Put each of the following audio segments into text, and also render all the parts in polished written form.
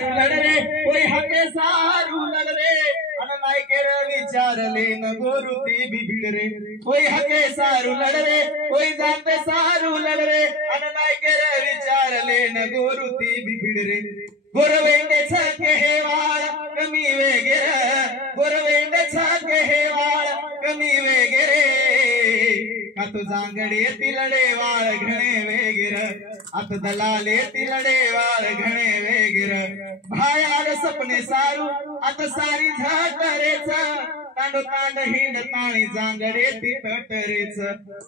लड़रे कोई हके सारू लड़रे अननाय केर विचार ले न गोरुती बिगड़रे कोई हके सारू लड़रे कोई जाते सारू लड़रे अननाय केर विचार ले न गोरुती बिगड़रे गोरवेंडे छके हेवाळ कमी वेगेरे गोरवेंडे छके हेवाळ कमी वेगेरे का तू जांगडे तिलडे वाळ घणे वेगिर आत दलाले तिलडे वाळ घणे वेगिर भायार सपने सारू आत सारी झाटरेच तांड तांड हिंड ताणी जांगडे तितटरेच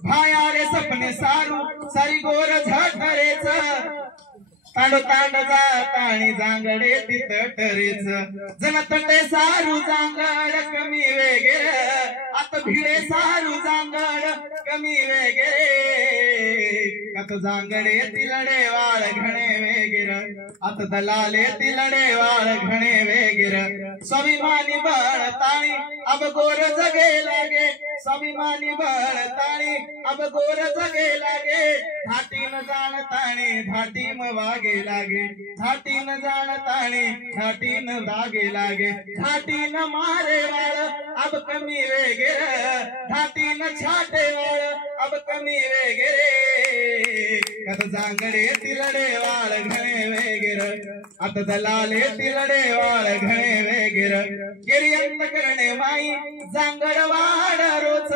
भायार सपने सारू सारी गोर झाटरेच तांड तांड जाताणी जांगडे तितटरेच जन तटे सारू जांगड कमी वेगेर आत भिडे सारू जांगड कमी वेगेरे कत जांगडे तिलडे वाळ घणे वेगिर आत दलाले तिलडे वाळ घणे वेगिर स्वाभिमानी बळ ताणी अब गोर जगे लागे स्वाभिमानी बळ ताणी अब गोर जगे लागे धाटीन जाण ताणी धाटीम वागे लागे धाटीन जाण ताणी धाटीन वागे लागे धाटीन मारे वाळ अब कमी वेगिर धाटीन छाटे वाळ अब कमी वेगिरे कत जांगडे तिलडे वाळ घणे वेगिर आत दलाले तिलडे वाळ घणे वेगिर गिर्यंत करणे माई जांगड वाड रोच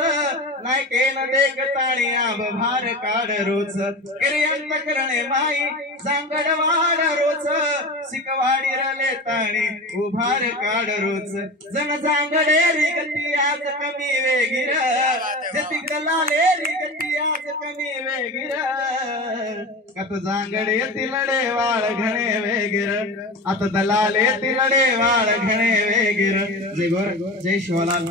नायकेन देखताणी आब भार काढ रोच गिर्यंत करणे माई जांगड वाड रोच सिकवाडी रले ताणी उभार काढ रोच जन जांगडे रिगती आज कमी वेगिर जती दलाले रिगती आज कमी वेगिर कत जांगडे तिलडे वाळ घणे वेगिर आत दलाले तिलडे वाळ घणे वेगिर जय गोर जय शिवलाल।